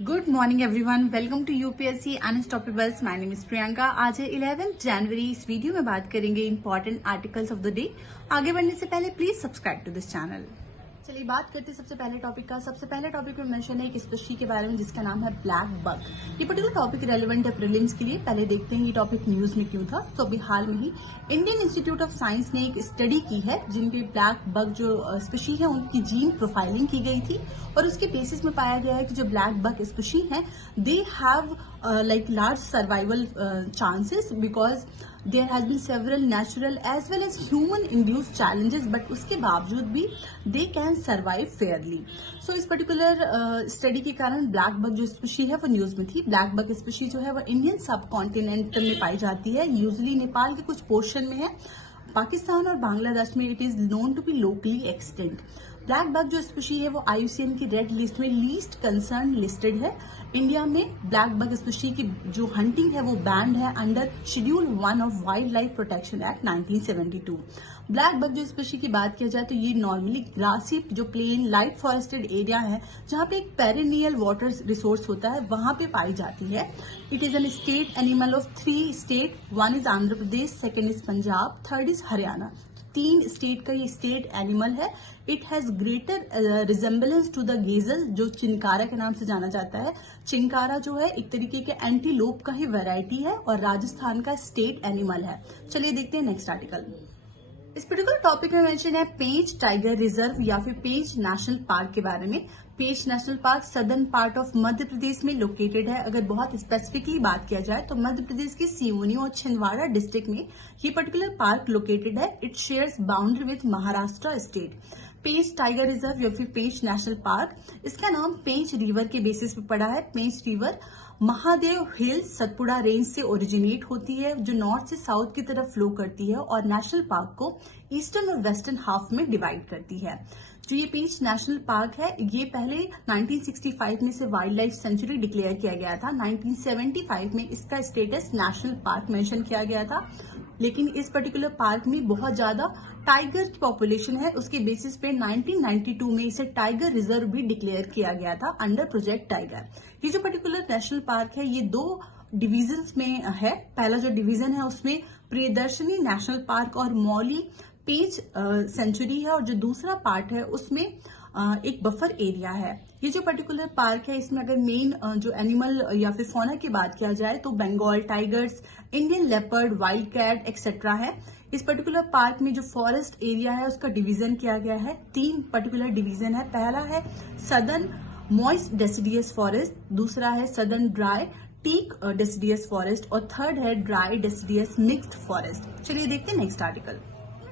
Good morning everyone, welcome to UPSC unstoppables. My name is Priyanka. आज है 11 जनवरी। इस वीडियो में बात करेंगे important articles of the day. आगे बढ़ने से पहले please subscribe to this channel. चलिए बात करते हैं सबसे पहले टॉपिक का। सबसे पहले टॉपिक में मेंशन है एक स्पीशी के बारे में जिसका नाम है ब्लैक बग। ये पर्टिकुलर टॉपिक रेलेवेंट है प्रीलिम्स के लिए। पहले देखते हैं ये टॉपिक न्यूज में क्यों था। तो अभी हाल में ही इंडियन इंस्टीट्यूट ऑफ साइंस ने एक स्टडी की है जिनके ब्लैक बग जो स्पीशी है उनकी जीन प्रोफाइलिंग की गई थी और उसके बेसिस में पाया गया है कि जो ब्लैक बग स्पीशी है they have like large survival chances because there has been several natural as well as human induced challenges, but उसके बावजूद भी they can survive fairly. So इस पर्टिकुलर स्टडी के कारण ब्लैक बग जो species है वो न्यूज में थी। ब्लैक बग स्पीशी जो है वो इंडियन सब कॉन्टिनेंट में पाई जाती है। यूजुअली नेपाल के कुछ पोर्शन में है, पाकिस्तान और बांग्लादेश में it is known to be locally extant. Black buck जो स्पीशी है वो IUCN की रेड लिस्ट में लीस्ट कंसर्न लिस्टेड है। इंडिया में ब्लैक बग स्पीशी की जो हंटिंग है वो बैंड है under schedule 1 of wild life protection act 1972। Black buck जो स्पीशी की बात किया जाए तो ये नॉर्मली ग्रासी जो प्लेन लाइट फॉरेस्टेड एरिया है जहां पे एक पेरिनियल वाटर रिसोर्स होता है वहां पे पाई जाती है। It is an state animal of 3 state. 1 is Andhra Pradesh, 2nd is Punjab, 3rd is Haryana. 3 state का ये स्टेट एनिमल है। It has greater resemblance to the gazelle जो चिंकारा के नाम से जाना जाता है। चिंकारा जो है एक तरीके के एंटीलोप का ही वैरायटी है और राजस्थान का स्टेट एनिमल है। चलिए देखते हैं नेक्स्ट आर्टिकल। इस पर्टिकुलर टॉपिक में मेंशन है पेंच टाइगर रिजर्व या फिर पेंच नेशनल पार्क के बारे में। Pench national park southern part of Madhya Pradesh में लोकेटेड है। अगर बहुत स्पेसिफिकली बात किया जाए तो मध्य प्रदेश के सिवनी और छिंदवाड़ा डिस्ट्रिक्ट में ये पर्टिकुलर पार्क लोकेटेड है। It shares boundary with Maharashtra state. Pench tiger reserve या फिर पेंच नेशनल पार्क, इसका नाम पेंच रिवर के बेसिस पे पड़ा है। Pench river Mahadev hills Satpura range से ओरिजिनेट होती है जो नॉर्थ से साउथ की तरफ फ्लो करती है और नेशनल पार्क को ईस्टर्न और वेस्टर्न हाफ में डिवाइड करती है। जो ये पेंच नेशनल पार्क है ये पहले 1965 में से वाइल्ड लाइफ सेंचुरी डिक्लेयर किया गया था। 1975 में इसका स्टेटस नेशनल पार्क मेंशन किया गया था, लेकिन इस पर्टिकुलर पार्क में बहुत ज्यादा टाइगर की पॉपुलेशन है। उसके बेसिस पे 1992 में इसे टाइगर रिजर्व भी डिक्लेयर किया गया था अंडर प्रोजेक्ट टाइगर। ये जो पर्टिकुलर नेशनल पार्क है ये 2 डिविजन्स में है। पहला जो डिवीजन है उसमें प्रियदर्शनी नेशनल पार्क और मौली पेंच सेंचुरी है और जो दूसरा पार्ट है उसमें एक बफर एरिया है। ये जो पर्टिकुलर पार्क है इसमें अगर मेन जो एनिमल या फिर फौना की बात किया जाए तो Bengal tigers, Indian leopard, wild cat etcetera है। इस पर्टिकुलर पार्क में जो फॉरेस्ट एरिया है उसका डिवीजन किया गया है। 3 पर्टिकुलर डिवीजन है। पहला है सदर्न मॉइस्ट डेसिडियस फॉरेस्ट, दूसरा है southern dry teak deciduous forest और 3rd है ड्राई डेसिडियस मिक्स्ड फॉरेस्ट। चलिए देखते हैं नेक्स्ट आर्टिकल।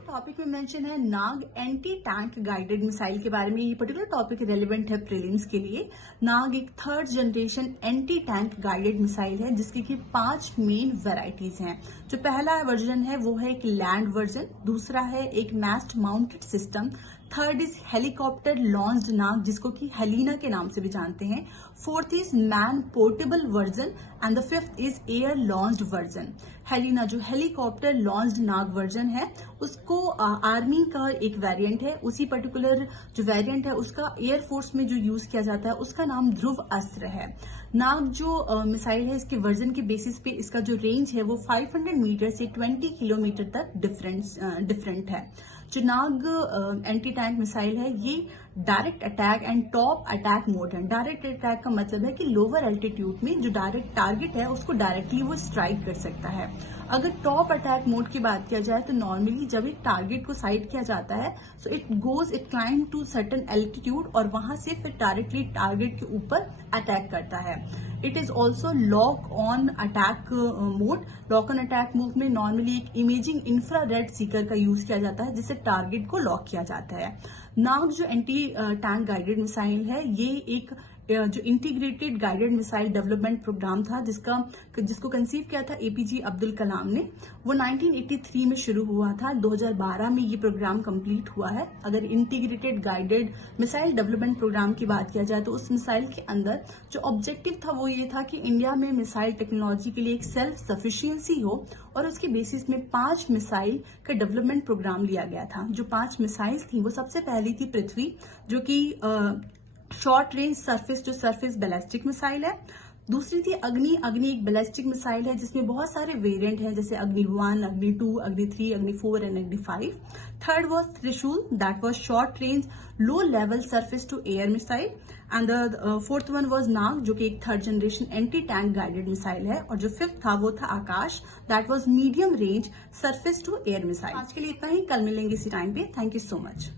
टॉपिक में मेंशन है नाग एंटी टैंक गाइडेड मिसाइल के बारे में। ये पर्टिकुलर टॉपिक रेलेवेंट है प्रीलिम्स के लिए। नाग एक 3rd generation anti tank guided missile है जिसकी की 5 मेन वेराइटीज हैं। जो पहला वर्जन है वो है एक लैंड वर्जन, दूसरा है एक mast mounted system, 3rd is helicopter launched Nag जिसको कि हेलिना के नाम से भी जानते हैं, 4th is man portable version and the 5th is air launched version. Helina जो हेलीकॉप्टर लॉन्च्ड नाग वर्जन है उसको आर्मी का एक वेरिएंट है। उसी पर्टिकुलर जो वेरिएंट है उसका एयरफोर्स में जो यूज किया जाता है उसका नाम ध्रुव अस्त्र है। नाग जो मिसाइल है इसके वर्जन के बेसिस पे इसका जो रेंज है वो 500 मीटर से 20 किलोमीटर तक डिफरेंट है। जो नाग एंटी टैंक मिसाइल है ये direct attack and top attack mode है। डायरेक्ट अटैक का मतलब है कि लोअर एल्टीट्यूड में जो डायरेक्ट टारगेट है उसको डायरेक्टली वो स्ट्राइक कर सकता है। अगर टॉप अटैक मोड की बात किया जाए तो नॉर्मली जब एक टारगेट को साइड किया जाता है so it climb to certain altitude और वहां से फिर डायरेक्टली टारगेट के ऊपर अटैक करता है। It is also lock on attack mode. Lock on attack mode में नॉर्मली एक इमेजिंग इंफ्रारेड सीकर का यूज किया जाता है जिससे टारगेट को लॉक किया जाता है। नाग जो एंटी टैंक गाइडेड मिसाइल है ये एक जो integrated guided missile development programme था जिसको कंसीव किया था APJ अब्दुल कलाम ने। वो 1983 में शुरू हुआ था। 2012 में ये प्रोग्राम कंप्लीट हुआ है। अगर integrated guided missile development programme की बात किया जाए तो उस मिसाइल के अंदर जो ऑब्जेक्टिव था वो ये था कि इंडिया में मिसाइल टेक्नोलॉजी के लिए एक सेल्फ सफिशियंसी हो और उसके बेसिस में 5 मिसाइल का डेवलपमेंट प्रोग्राम लिया गया था। जो 5 मिसाइल थी वो सबसे पहली थी पृथ्वी जो कि short range surface to surface ballistic missile है। दूसरी थी अग्नि। अग्नि एक बैलिस्टिक मिसाइल है जिसमें बहुत सारे वेरिएंट हैं, जैसे अग्नि 1, अग्नि 2, अग्नि 3, अग्नि 4 and Agni 5। Third was Trishul, that was short range low level surface to air missile. And the fourth one was Nag, जो कि एक third generation anti tank guided missile है। और जो फिफ्थ था वो था Akash, that was medium range surface to air missile. आज के लिए इतना ही, कल मिलेंगे इसी टाइम पे। Thank you so much.